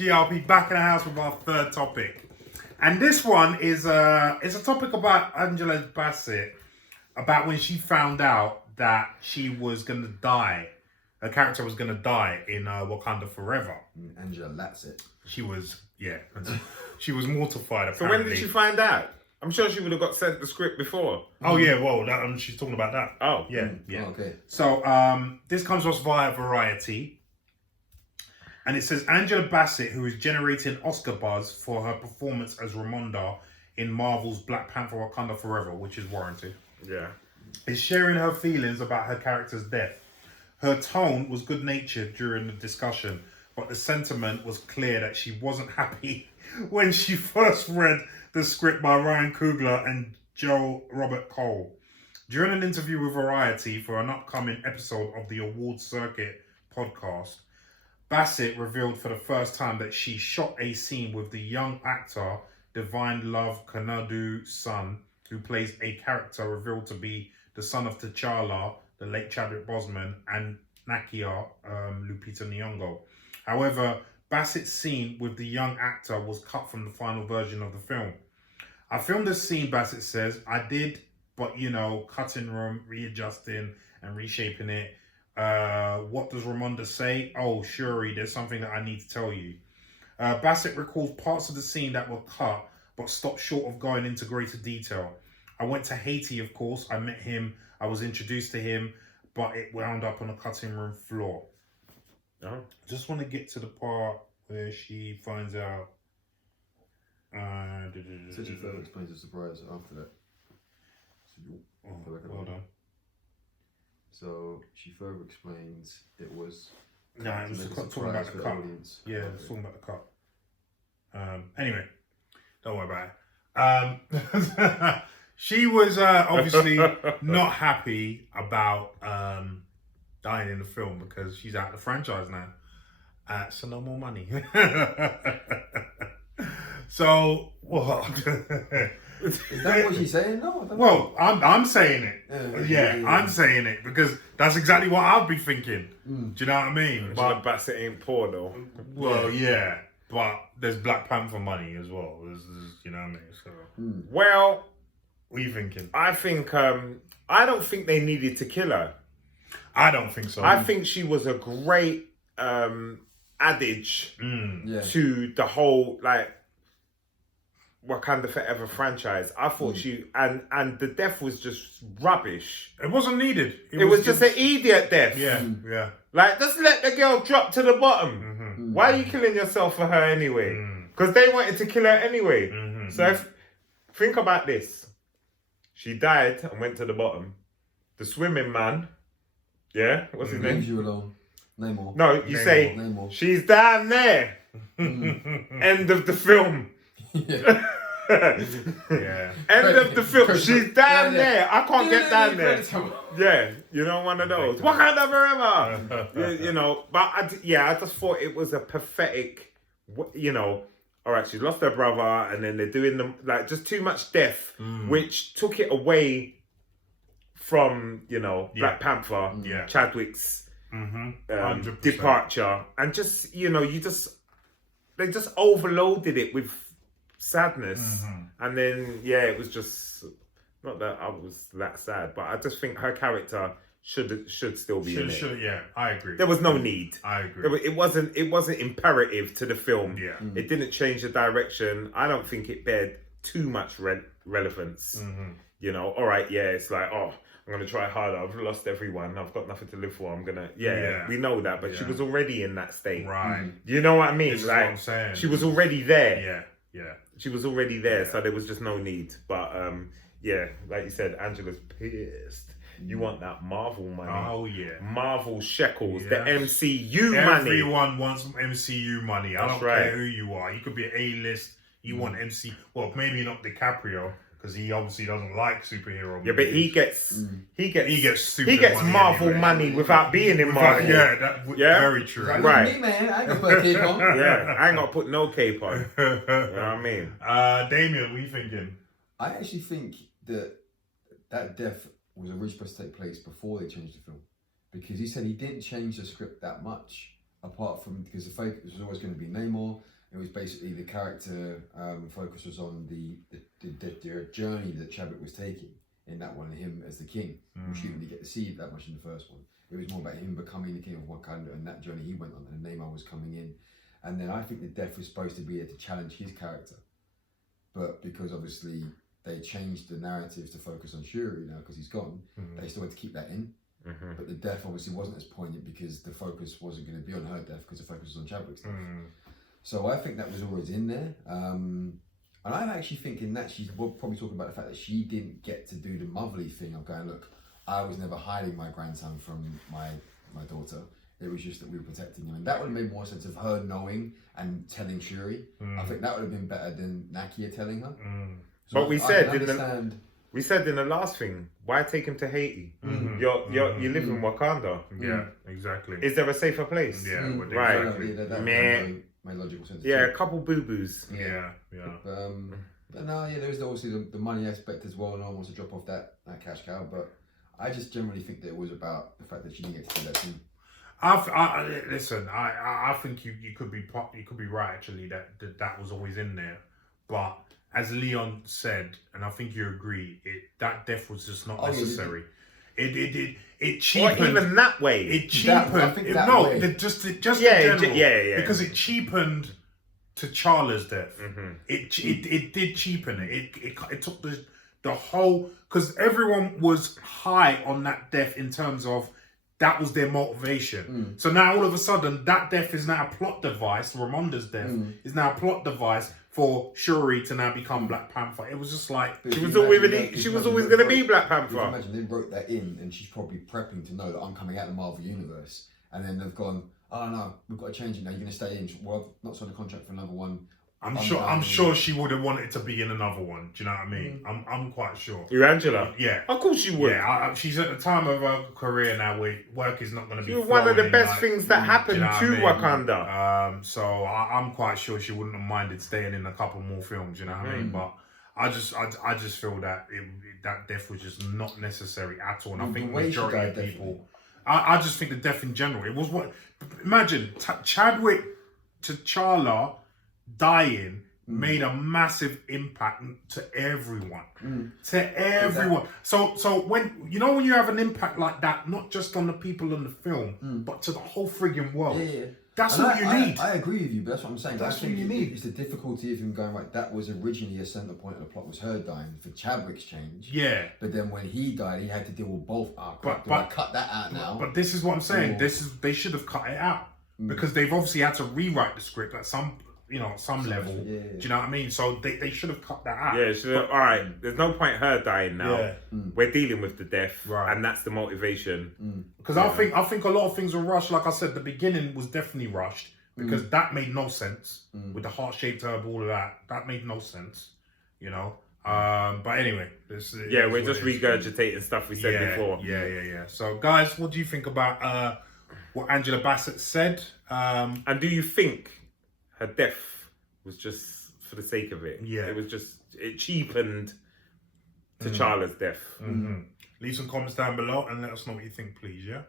GRP back in the house with our third topic. And this one is a topic about Angela Bassett, about when she found out that she was going to die. Her character was going to die in Wakanda Forever. Angela Bassett. She was, she was mortified, apparently. So when did she find out? I'm sure she would have got sent the script before. Oh, yeah, well, she's talking about that. Oh. Yeah. Oh, okay. So this comes to us via Variety. And it says, Angela Bassett, who is generating Oscar buzz for her performance as Ramonda in Marvel's Black Panther Wakanda Forever, which is warranted, is sharing her feelings about her character's death. Her tone was good-natured during the discussion, but the sentiment was clear that she wasn't happy when she first read the script by Ryan Coogler and Joe Robert Cole. During an interview with Variety for an upcoming episode of the Awards Circuit podcast, Bassett revealed for the first time that she shot a scene with the young actor Divine Love Kanadu's son, who plays a character revealed to be the son of T'Challa, the late Chadwick Boseman, and Nakia Lupita Nyong'o. However, Bassett's scene with the young actor was cut from the final version of the film. I filmed this scene, Bassett says. I did, but cutting room, readjusting and reshaping it. What does Ramonda say? Oh, Shuri, there's something that I need to tell you. Bassett recalls parts of the scene that were cut, but stopped short of going into greater detail. I went to Haiti, of course. I met him. I was introduced to him, but it wound up on the cutting room floor. Oh. Just want to get to the part where she finds out. So she further explains the surprise after that. Well done. So she further explains it was. No, it was talking about the cut. Yeah, it was talking about the cut. Anyway, don't worry about it. She was obviously not happy about dying in the film because she's out of the franchise now. So no more money. So, what? Is that what she's saying? No. Well, I'm saying it. Yeah, I'm saying it because that's exactly what I'd be thinking. Do you know what I mean? Angela Bassett ain't poor though. Well, yeah, but there's Black Panther money as well. There's, you know what I mean? So, well, what are you thinking? I think I don't think they needed to kill her. I don't think so. I think she was a great adage to the whole Wakanda Forever franchise. I thought she and the death was just rubbish. It wasn't needed. It was just an idiot death. Yeah. Just let the girl drop to the bottom. Why are you killing yourself for her anyway? Because they wanted to kill her anyway. So think about this. She died and went to the bottom. The swimming man, what's his name? Leaves you alone. Namor. No, you say Namor. She's down there. End of the film. Yeah. End of the film. She's down there. I can't get down there. Yeah, one of those. Wakanda forever. But I just thought it was a pathetic. All right, she lost her brother, and then they're doing them just too much death, which took it away from Black Panther, Chadwick's departure, and just they just overloaded it with sadness, and then it was just not that I was that sad, but I just think her character should still be in it. Yeah, I agree. There was no need. I agree. It wasn't imperative to the film. Yeah. It didn't change the direction. I don't think it bared too much relevance. All right, it's I'm gonna try harder. I've lost everyone. I've got nothing to live for. I'm gonna we know that, but she was already in that state. Right. You know what I mean? This is what I'm saying. She was already there. Yeah. She was already there, so there was just no need. But like you said, Angela's pissed. You want that Marvel money. Oh, yeah. Marvel shekels, the MCU money. Everyone wants MCU money. I don't care who you are. You could be an A-list. You want MC. Well, maybe not DiCaprio, because he obviously doesn't like superhero movies. Yeah, but he gets money Marvel anyway. money without being in Marvel. Very true. Like, me, man. I ain't gonna put a cape on. I ain't gonna put no cape on. You know what I mean? Damien, what are you thinking? I actually think that death was originally supposed to take place before they changed the film, because he said he didn't change the script that much. apart from, because the focus was always going to be Namor, it was basically the character focus was on the journey that Chadwick was taking in that one, him as the king, which you didn't really get to see that much in the first one. It was more about him becoming the king of Wakanda and that journey he went on, and Namor was coming in. And then I think the death was supposed to be there to challenge his character. But because obviously they changed the narrative to focus on Shuri now because he's gone, they still had to keep that in. But the death obviously wasn't as poignant because the focus wasn't going to be on her death because the focus was on Chadwick's death. So I think that was always in there. And I'm actually thinking that she's probably talking about the fact that she didn't get to do the motherly thing of going, look, I was never hiding my grandson from my daughter. It was just that we were protecting him. And that would have made more sense of her knowing and telling Shuri. I think that would have been better than Nakia telling her. So but we said in the last thing, why take him to Haiti? You live in Wakanda. Yeah, exactly. Is there a safer place? Yeah, right. Exactly. That made logical sense. Yeah, a couple boo-boos. Yeah. But no, there is obviously the money aspect as well. No one wants to drop off that cash cow. But I just generally think that it was about the fact that she didn't get to do that thing. Listen. I think you could be right actually that was always in there, but as Leon said, and I think you agree, that death was just not necessary. It cheapened. Or even that way. It cheapened. Just in general. Because it cheapened T'Challa's death. It did cheapen it. It took the whole, because everyone was high on that death in terms of that was their motivation. So now all of a sudden that death is now a plot device. Ramonda's death is now a plot device for Shuri to now become Black Panther. It was just like she was always going to be Black Panther. Imagine they wrote that in, and she's probably prepping to know that I'm coming out of the Marvel universe, and then they've gone, oh no, we've got to change it now. You're going to stay in. Well, I've not signed a contract for another one. I'm sure she would have wanted to be in another one. Do you know what I mean? I'm quite sure. You, Angela? Yeah. Of course she would. Yeah, she's at the time of her career now where work is not going to be. She was one of the best things that happened to Wakanda. So I'm quite sure she wouldn't have minded staying in a couple more films. You know what I mean? But I just feel that that death was just not necessary at all. And I think majority of people. I just think the death in general. It was what. Imagine Chadwick T'Challa dying made a massive impact to everyone. So when you have an impact like that, not just on the people in the film, but to the whole frigging world. That's all you need. I agree with you, but that's what I'm saying. That's what you need. It's the difficulty of him going, right, that was originally a centre point of the plot, was her dying for Chadwick's change. Yeah. But then when he died, he had to deal with both. But cut that out now. But this is what I'm saying. They should have cut it out. Because they've obviously had to rewrite the script at some level. Do you know what I mean? So they should have cut that out. Yeah, all right. There's no point her dying now. Yeah. We're dealing with the death, and that's the motivation. Because I think a lot of things were rushed. Like I said, the beginning was definitely rushed because that made no sense with the heart-shaped herb, all of that. That made no sense. But anyway, we're just regurgitating stuff we said before. Yeah. So guys, what do you think about what Angela Bassett said? And do you think her death was just for the sake of it? Yeah. It cheapened T'Challa's death. Leave some comments down below and let us know what you think, please, yeah?